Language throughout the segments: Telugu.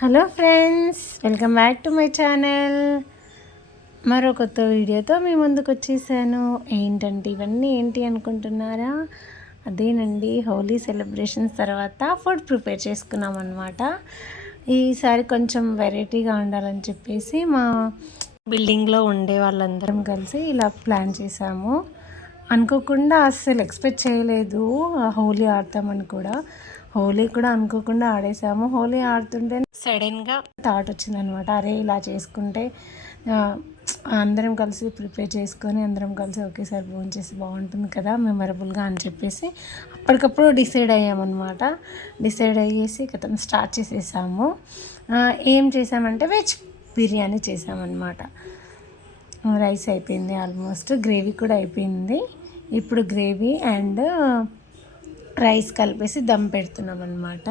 Hello friends welcome back to my channel. మరో కొత్త వీడియోతో మీ ముందుకు వచ్చేసాను. ఏంటంటే ఇవన్నీ ఏంటి అనుకుంటున్నారా? అదేనండి హోలీ సెలబ్రేషన్స్ తర్వాత ఫుడ్ ప్రిపేర్ చేసుకున్నాం అనమాట ఈసారి కొంచెం వెరైటీగా ఉండాలని చెప్పేసి మా బిల్డింగ్లో ఉండే వాళ్ళందరం కలిసి ఇలా ప్లాన్ చేసాము. అనుకోకుండా అస్సలు ఎక్స్పెక్ట్ చేయలేదు హోలీ ఆడతామని కూడా. హోలీ కూడా అనుకోకుండా ఆడేసాము. హోలీ ఆడుతుంటే సడన్గా థాట్ వచ్చిందనమాట. అరే ఇలా చేసుకుంటే అందరం కలిసి ప్రిపేర్ చేసుకొని అందరం కలిసి ఒకేసారి భోజనం చేసి బాగుంటుంది కదా మెమరబుల్గా అని చెప్పేసి అప్పటికప్పుడు డిసైడ్ అయ్యామన్నమాట డిసైడ్ అయ్యేసి కథం స్టార్ట్ చేసేసాము. ఏం చేసామంటే వెజ్ బిర్యానీ చేసామన్నమాట రైస్ అయిపోయింది ఆల్మోస్ట్. గ్రేవీ కూడా అయిపోయింది. ఇప్పుడు గ్రేవీ అండ్ రైస్ కలిపేసి దమ్ పెడుతున్నాం అనమాట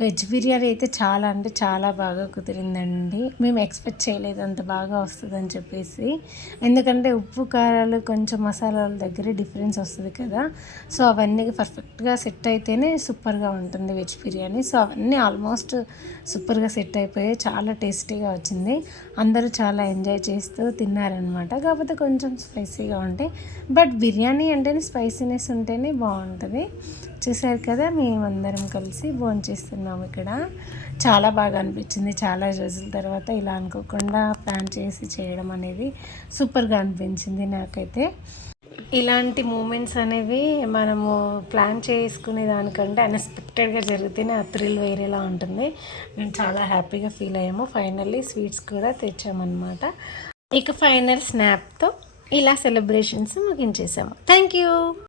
వెజ్ బిర్యానీ అయితే చాలా అంటే చాలా బాగా కుదిరిందండి. మేము ఎక్స్పెక్ట్ చేయలేదు అంత బాగా వస్తుందని చెప్పేసి. ఎందుకంటే ఉప్పు కారాలు కొంచెం మసాలాల దగ్గర డిఫరెన్స్ వస్తుంది కదా. సో అవన్నీ పర్ఫెక్ట్గా సెట్ అయితేనే సూపర్గా ఉంటుంది వెజ్ బిర్యానీ. సో అవన్నీ ఆల్మోస్ట్ సూపర్గా సెట్ అయిపోయాయి. చాలా టేస్టీగా వచ్చింది. అందరూ చాలా ఎంజాయ్ చేస్తూ తిన్నారనమాట కాకపోతే కొంచెం స్పైసీగా ఉంటాయి బట్ బిర్యానీ అంటేనే స్పైసీనెస్ ఉంటేనే బాగుంటుంది. చూసారు కదా మేమందరం కలిసి భోజనం చేస్తున్నాము ఇక్కడ. చాలా బాగా అనిపించింది. చాలా రోజుల తర్వాత ఇలా అనుకోకుండా ప్లాన్ చేసి చేయడం అనేది సూపర్గా అనిపించింది నాకైతే. ఇలాంటి మూమెంట్స్ అనేవి మనము ప్లాన్ చేసుకునే దానికంటే అన్ఎక్స్పెక్టెడ్గా జరిగితేనే ఆ థ్రిల్ వేరేలా ఉంటుంది. మేము చాలా హ్యాపీగా ఫీల్ అయ్యాము. ఫైనల్లీ స్వీట్స్ కూడా తెచ్చామన్నమాట. ఇక ఫైనల్ స్నాప్తో ఇలా సెలబ్రేషన్స్ ముగించేసాము. Thank you!